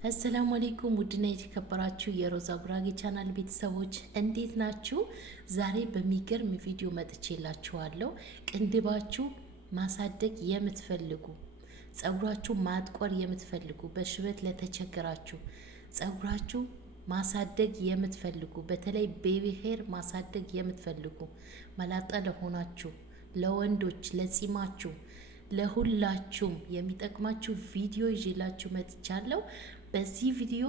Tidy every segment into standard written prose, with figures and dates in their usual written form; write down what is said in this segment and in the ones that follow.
አሰላሙ አለይኩም ውድና የተከበራችሁ የሮዛ ጉራጌ ቻናል ቤተሰቦች እንዴት ናችሁ? ዛሬ በሚገርም ቪዲዮ መጥቼላችኋለሁ። ቅንድባችሁ ማሳደግ የምትፈልጉ፣ ጸጉራችሁ ማጥቆር የምትፈልጉ፣ በሽበት ለተቸገራችሁ፣ ጸጉራችሁ ማሳደግ የምትፈልጉ፣ በተለይ ቤቢ ሄር ማሳደግ የምትፈልጉ፣ መላጣ ለሆናችሁ፣ ለወንዶች፣ ለጺማችሁ፣ ለሁላችሁም የሚጠቅማችሁ ቪዲዮ ይዤላችሁ መጥቻለሁ። በዚህ ቪዲዮ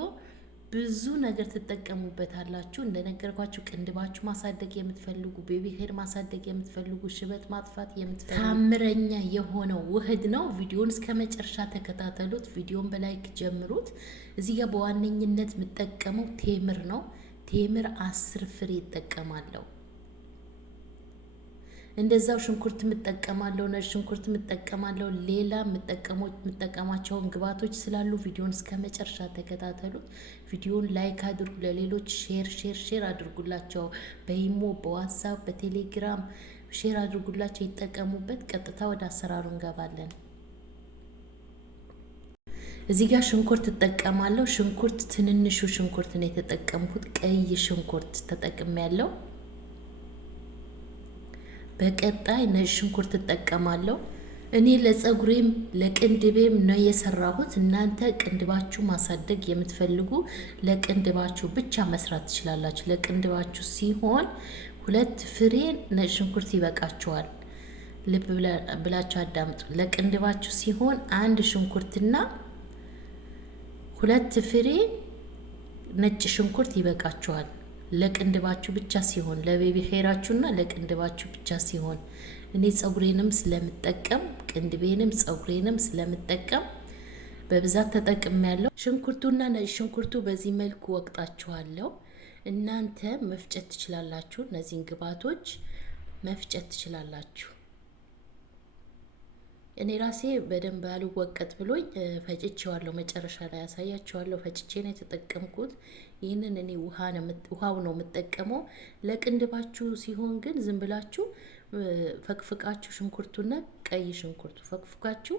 ብዙ ነገር ትጠቀሙበታላችሁ። እንደነገርኳችሁ ቅንድባችሁ ማሳደግ የምትፈልጉ፣ ቤቢ ሄር ማሳደግ የምትፈልጉ፣ ሽበት ማጥፋት የምትፈልጉ ታምረኛ የሆነው ውህድ ነው። ቪዲዮን እስከ መጨረሻ ተከታተሉት። ቪዲዮን በላይክ ጀምሩት። እዚህ ጋር በዋነኝነት የምጠቀመው ቴምር ነው። ቴምር 10 ፍሬ ይጠቀማለሁ። እንደዛው ሽንኩርት ምጠቀማለሁ፣ ነጭ ሽንኩርት ምጠቀማለሁ። ሌላ ምጠቀማቸውን ግብአቶች ስላሉ ቪዲዮን እስከ መጨረሻ ተከታተሉት። ቪዲዮን ላይክ አድርጉ፣ ለሌሎች ሼር አድርጉላቸው። በኢሞ፣ በዋትስአፕ፣ በቴሌግራም ሼር አድርጉላቸው፣ ይጠቀሙበት። ቀጥታ ወደ አሰራሩ እንገባለን። እዚህ ጋር ሽንኩርት እጠቀማለሁ። ሽንኩርት ትንንሹ ሽንኩርት ነው የተጠቀምኩት። ቀይ ሽንኩርት ተጠቅሜያለሁ። በቀጣይ ነጭ ሽንኩርት እጠቀማለሁ። እኔ ለጸጉሬም ለቅንድቤም ነው የሰራሁት። እናንተ ቅንድባችሁ ማሳደግ የምትፈልጉ ለቅንድባችሁ ብቻ መስራት ትችላላችሁ። ለቅንድባችሁ ሲሆን 2 ፍሬ ነጭ ሽንኩርት ይበቃችኋል። ልብ ብላችሁ አዳምጡ። ለቅንድባችሁ ሲሆን 1 ሽንኩርትና 2 ፍሬ ነጭ ሽንኩርት ይበቃችኋል። ለቅንድባችሁ ብቻ ሲሆን ለቤቢ ሄራችሁና ለቅንድባችሁ ብቻ ሲሆን እኔ ጸጉሬንም ስለምጠቀም ቅንድቤንም ጸጉሬንም ስለምጠቀም በብዛት ተጠቅሜያለሁ። ሽንኩርቱና ነጭ ሽንኩርቱ በዚህ መልኩ ወቅጣችኋለሁ። እናንተ መፍጨት ትችላላችሁ። እነዚህን ግብአቶች መፍጨት ትችላላችሁ። እኔ ራሴ በደንብ አልወቀጥ ብሎኝ ፈጭቼዋለሁ። መጨረሻ ላይ ያሳያችኋለሁ። ፈጭቼ ነው የተጠቀምኩት። ይህንን እኔ ውሃው ነው የምጠቀመው። ለቅንድባችሁ ሲሆን ግን ዝም ብላችሁ ፈቅፍቃችሁ ሽንኩርቱና ቀይ ሽንኩርቱ ፈቅፍቃችሁ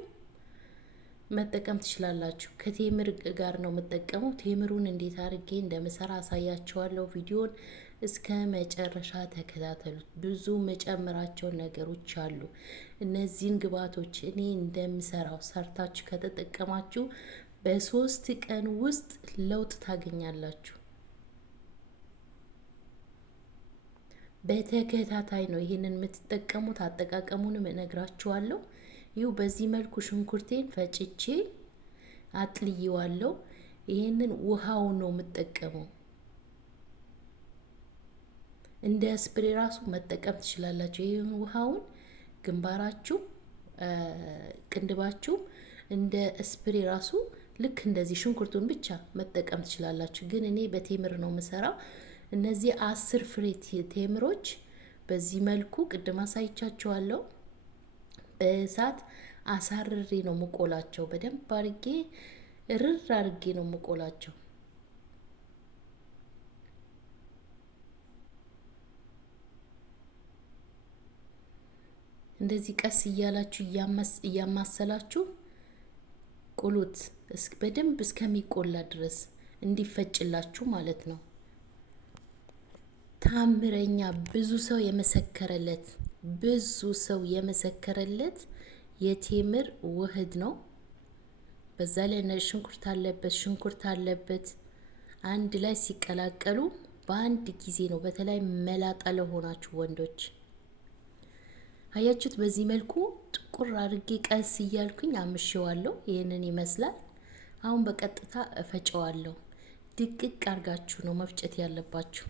መጠቀም ትችላላችሁ። ከቴምር ጋር ነው የምጠቀመው። ቴምሩን እንዴት አድርጌ እንደምሰራ አሳያችኋለሁ። ቪዲዮን እስከ መጨረሻ ተከታተሉት። ብዙ መጨመራቸው ነገሮች አሉ። እነዚህን ግብአቶች እኔ እንደምሰራው ሰርታችሁ ከተጠቀማችሁ በ3 ቀን ውስጥ ለውጥ ታገኛላችሁ። በተከታታይ ነው ይሄንን የምትጠቀሙት። አጠቃቀሙንም እነግራችኋለሁ። ይኸው በዚህ መልኩ ሽንኩርቴን ፈጭቼ አጥልየዋለሁ። ይሄንን ውሃው ነው የምጠቀመው። እንደ ስፕሬ ራሱ መጠቀም ትችላላችሁ። ይሄን ውሃውን ግንባራችሁ፣ ቅንድባችሁ እንደ ስፕሬ ራሱ ልክ እንደዚህ ሽንኩርቱን ብቻ መጠቀም ትችላላችሁ። ግን እኔ በቴምር ነው የምሰራው። እነዚህ 10 ፍሬ ቴምሮች በዚህ መልኩ ቅድም አሳይቻችኋለሁ። በእሳት አሳርሬ ነው የምቆላቸው። በደንብ አርጌ እርር አርጌ ነው የምቆላቸው። እንደዚህ ቀስ እያላችሁ እያማሰላችሁ ቁሉት። በደንብ እስከሚቆላ ድረስ እንዲፈጭላችሁ ማለት ነው። ታምረኛ ብዙ ሰው የመሰከረለት የቴምር ውህድ ነው። በዛ ላይ ነጭ ሽንኩርት አለበት። አንድ ላይ ሲቀላቀሉ በአንድ ጊዜ ነው። በተለይ መላጣ ለሆናችሁ ወንዶች አያችሁት። በዚህ መልኩ ጥቁር አድርጌ ቀስ እያልኩኝ አምሼዋለሁ። ይሄንን ይመስላል። አሁን በቀጥታ እፈጨዋለሁ። ድቅቅ አርጋችሁ ነው መፍጨት ያለባችሁ።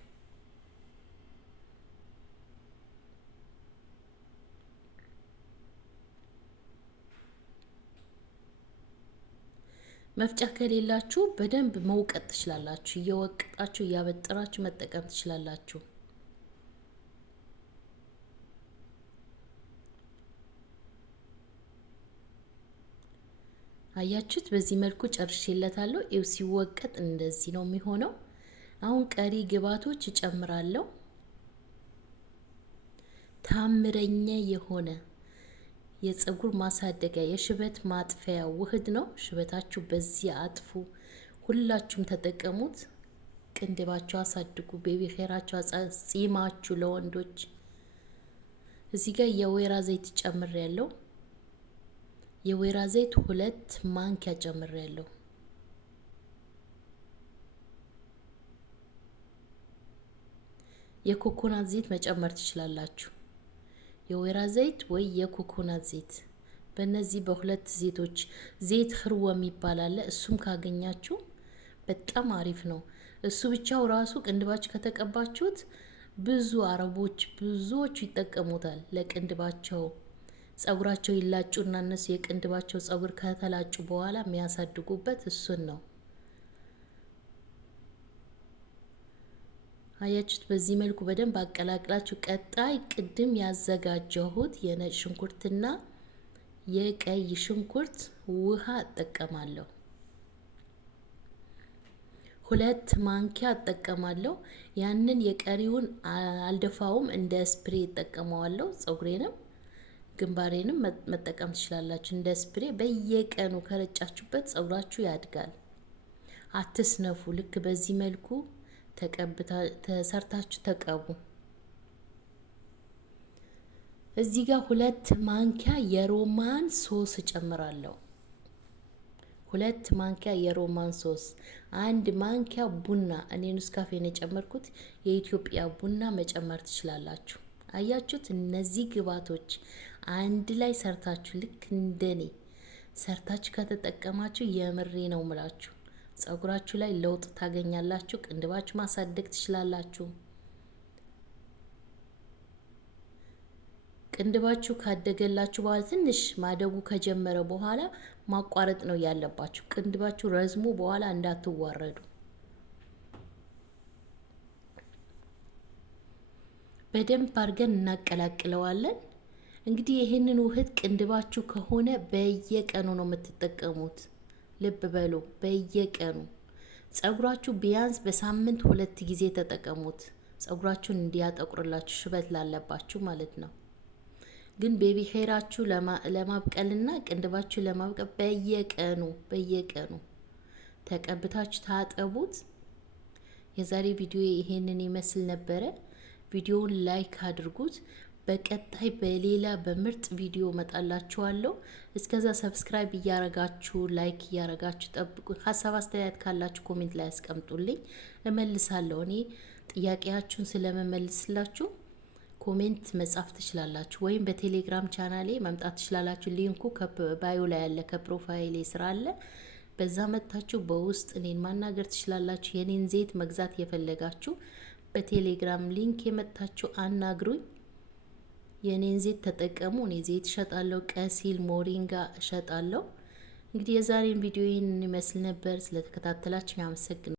መፍጫ ከሌላችሁ በደንብ መውቀጥ ትችላላችሁ። እየወቀጣችሁ እያበጠራችሁ መጠቀም ትችላላችሁ። አያችሁት። በዚህ መልኩ ጨርሼለታለሁ። ይኸው ሲወቀጥ እንደዚህ ነው የሚሆነው። አሁን ቀሪ ግብአቶች እጨምራለሁ። ታምረኛ የሆነ የፀጉር ማሳደጊያ የሽበት ማጥፊያ ውህድ ነው። ሽበታችሁ በዚህ አጥፉ። ሁላችሁም ተጠቀሙት። ቅንድባችሁ አሳድጉ። ቤቢ ሄራችሁ ጺማችሁ ለወንዶች። እዚህ ጋር የወይራ ዘይት ጨምሬያለሁ። የወይራ ዘይት 2 ማንኪያ ጨምሬያለሁ። የኮኮናት ዘይት መጨመር ትችላላችሁ። የወይራ ዘይት ወይ የኮኮናት ዘይት፣ በእነዚህ በሁለት ዘይቶች ዘይት ህርወ የሚባል አለ። እሱም ካገኛችሁ በጣም አሪፍ ነው። እሱ ብቻው ራሱ ቅንድባችሁ ከተቀባችሁት ብዙ አረቦች ብዙዎቹ ይጠቀሙታል ለቅንድባቸው። ጸጉራቸው ይላጩና እነሱ የቅንድባቸው ጸጉር ከተላጩ በኋላ የሚያሳድጉበት እሱን ነው። አያችሁት? በዚህ መልኩ በደንብ አቀላቅላችሁ ቀጣይ ቅድም ያዘጋጀሁት የነጭ ሽንኩርትና የቀይ ሽንኩርት ውሃ እጠቀማለሁ። 2 ማንኪያ እጠቀማለሁ። ያንን የቀሪውን አልደፋውም፣ እንደ ስፕሬ እጠቀመዋለሁ። ጸጉሬንም ግንባሬንም መጠቀም ትችላላችሁ እንደ ስፕሬ። በየቀኑ ከረጫችሁበት ጸጉራችሁ ያድጋል። አትስነፉ። ልክ በዚህ መልኩ ተሰርታችሁ ተቀቡ። እዚህ ጋር 2 ማንኪያ የሮማን ሶስ እጨምራለሁ። 2 ማንኪያ የሮማን ሶስ፣ 1 ማንኪያ ቡና። እኔ ኔስካፌ ነው የጨመርኩት። የኢትዮጵያ ቡና መጨመር ትችላላችሁ። አያችሁት? እነዚህ ግብአቶች አንድ ላይ ሰርታችሁ ልክ እንደኔ ሰርታችሁ ከተጠቀማችሁ የምሬ ነው ምላችሁ ጸጉራችሁ ላይ ለውጥ ታገኛላችሁ። ቅንድባችሁ ማሳደግ ትችላላችሁ። ቅንድባችሁ ካደገላችሁ በኋላ ትንሽ ማደጉ ከጀመረ በኋላ ማቋረጥ ነው ያለባችሁ። ቅንድባችሁ ረዝሙ በኋላ እንዳትዋረዱ። በደንብ አድርገን እናቀላቅለዋለን። እንግዲህ ይሄንን ውህድ ቅንድባችሁ ከሆነ በየቀኑ ነው የምትጠቀሙት። ልብ በሉ፣ በየቀኑ። ጸጉራችሁ ቢያንስ በሳምንት 2 ጊዜ ተጠቀሙት። ጸጉራችሁን እንዲያጠቁርላችሁ፣ ሽበት ላለባችሁ ማለት ነው። ግን ቤቢ ሄራችሁ ለማብቀልና ቅንድባችሁ ለማብቀል በየቀኑ ተቀብታችሁ ታጠቡት። የዛሬ ቪዲዮ ይሄንን ይመስል ነበረ። ቪዲዮውን ላይክ አድርጉት። በቀጣይ በሌላ በምርጥ ቪዲዮ መጣላችኋለሁ። እስከዛ ሰብስክራይብ እያረጋችሁ ላይክ እያረጋችሁ ጠብቁ። ሀሳብ አስተያየት ካላችሁ ኮሜንት ላይ አስቀምጡልኝ፣ እመልሳለሁ። እኔ ጥያቄያችሁን ስለመመልስላችሁ ኮሜንት መጻፍ ትችላላችሁ፣ ወይም በቴሌግራም ቻናሌ መምጣት ትችላላችሁ። ሊንኩ ባዮ ላይ ያለ ከፕሮፋይሌ ስራ አለ። በዛ መጥታችሁ በውስጥ እኔን ማናገር ትችላላችሁ። የኔን ዘይት መግዛት የፈለጋችሁ በቴሌግራም ሊንክ የመጣችሁ አናግሩኝ። የኔን ዘይት ተጠቀሙ። እኔ ዘይት እሸጣለሁ፣ ቀሲል ሞሪንጋ እሸጣለሁ። እንግዲህ የዛሬን ቪዲዮ ይህንን ይመስል ነበር። ስለተከታተላችሁ አመሰግናለሁ።